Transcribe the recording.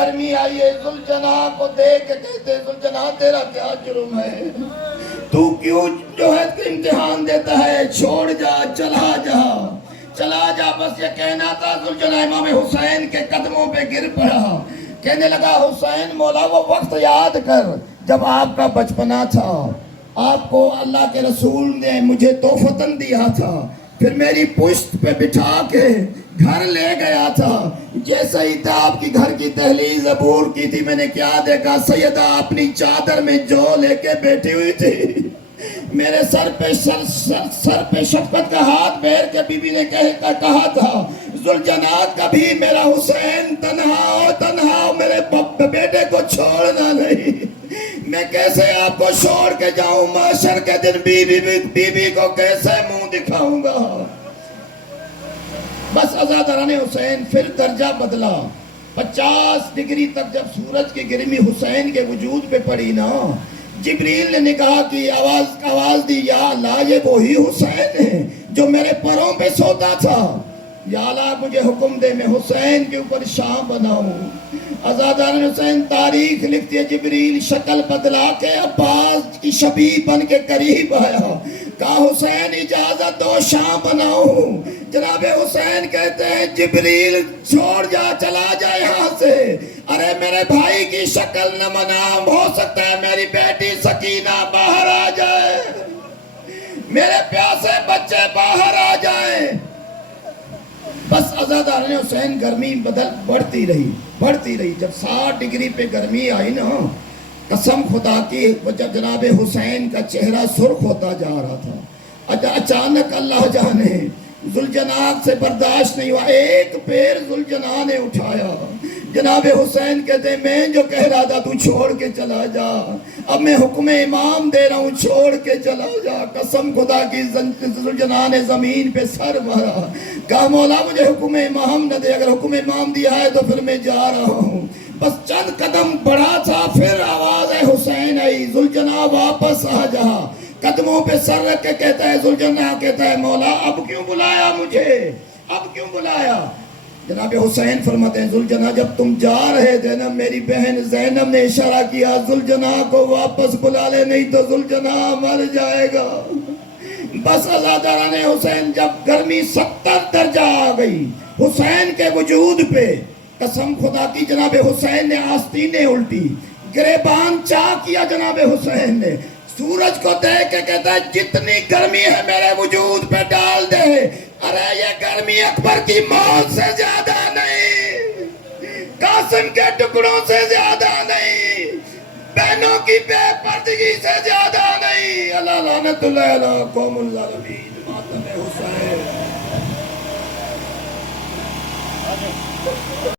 گرمی آئی ہے، ذوالجناح کو دیکھ کے کہتے ہیں ذوالجناح تیرا کیا جرم ہے، تو کیوں جو ہے امتحان دیتا ہے، چھوڑ جا چلا جا چلا جا۔ بس یہ کہنا تھا، ذوالجناح امام حسین کے قدموں پہ گر پڑا، کہنے لگا حسین مولا وہ وقت یاد کر جب آپ کا بچپنا تھا، آپ کو اللہ کے رسول نے مجھے تحفتاً دیا تھا، پھر میری پشت پہ بٹھا کے گھر لے گیا تھا، جیسا ہی تھا آپ کی گھر کی دہلیز عبور کی تھی، میں نے کیا دیکھا، سیدہ اپنی چادر میں جو لے کے بیٹھی ہوئی تھی، میرے سر پہ شفقت کا ہاتھ پھیر کے بی بی نے کہا تھا ذوالجناح کبھی میرا حسین تنہا ہو میرے بیٹے کو چھوڑنا نہیں، میں کیسے آپ کو چھوڑ کے جاؤں، محشر کے دن بی بی کو کیسے منہ دکھاؤں گا۔ بس عزاداران حسین پھر درجہ بدلا، 50 ڈگری تک جب سورج کی گرمی حسین کے وجود پہ پڑی نا، جبریل نے کہا کہ آواز دی، یا اللہ یہ وہی حسین ہے جو میرے پروں پہ سوتا تھا، یا اللہ مجھے حکم دے میں حسین کے اوپر شام بناؤں۔ عزاداران حسین تاریخ لکھتی ہے، جبریل شکل بدلا کے عباس کی شبیہ بن کے قریب آیا، کہا حسین اجازت دو شام بناؤں۔ جناب حسین کہتے ہیں جبریل چھوڑ جا چلا جا یہاں سے، ارے میرے بھائی کی شکل نہ بنا، ہو سکتا ہے میری بیٹی سکینہ باہر آ جائے، میرے پیاسے بچے باہر آ جائیں۔ بس عزاداران حسین گرمی بڑھتی رہی، جب 60 ڈگری پہ گرمی آئی نا، قسم خدا کی جناب حسین کا چہرہ سرخ ہوتا جا رہا تھا، اچانک اللہ جانے ذوالجناح سے برداشت نہیں ہوا، ایک پیر ذوالجناح نے اٹھایا، جناب حسین کہتے ہیں میں جو کہہ رہا تھا تو چھوڑ کے چلا جا، اب میں حکم امام دے رہا ہوں چھوڑ کے چلا جا۔ قسم خدا کی ذوالجناح نے زمین پہ سر مارا، کہا مولا مجھے حکم امام نہ دے، اگر حکم امام دیا ہے تو پھر میں جا رہا ہوں۔ بس چند قدم بڑھا تھا، پھر آواز حسین آئی، ذوالجناح واپس آ جا۔ قدموں پہ سر رکھ کے کہتا ہے ذوالجناح کہتا ہے مولا اب کیوں بلایا مجھے، اب کیوں بلایا؟ جناب حسین فرماتے ہیں ذوالجناح جب تم جا رہے تھے نا، میری بہن زینب نے اشارہ کیا ذوالجناح کو واپس بلا لے نہیں تو ذوالجناح مر جائے گا۔ بس عزاداران حسین جب گرمی 70 درجہ آ گئی حسین کے وجود پہ، قسم خدا کی جناب حسین نے آستینیں الٹی، گریبان چاک کیا جناب حسین نے، سورج کو دیکھ کے کہتا ہے جتنی گرمی ہے میرے وجود پہ ڈال دے، ارے یہ گرمی اکبر کی موت سے زیادہ نہیں، قاسم کے ٹکڑوں سے زیادہ نہیں، بہنوں کی بے پردگی سے زیادہ نہیں۔ اللہ لعنت اللہ علی قوم الظالمین، ماتم حسین۔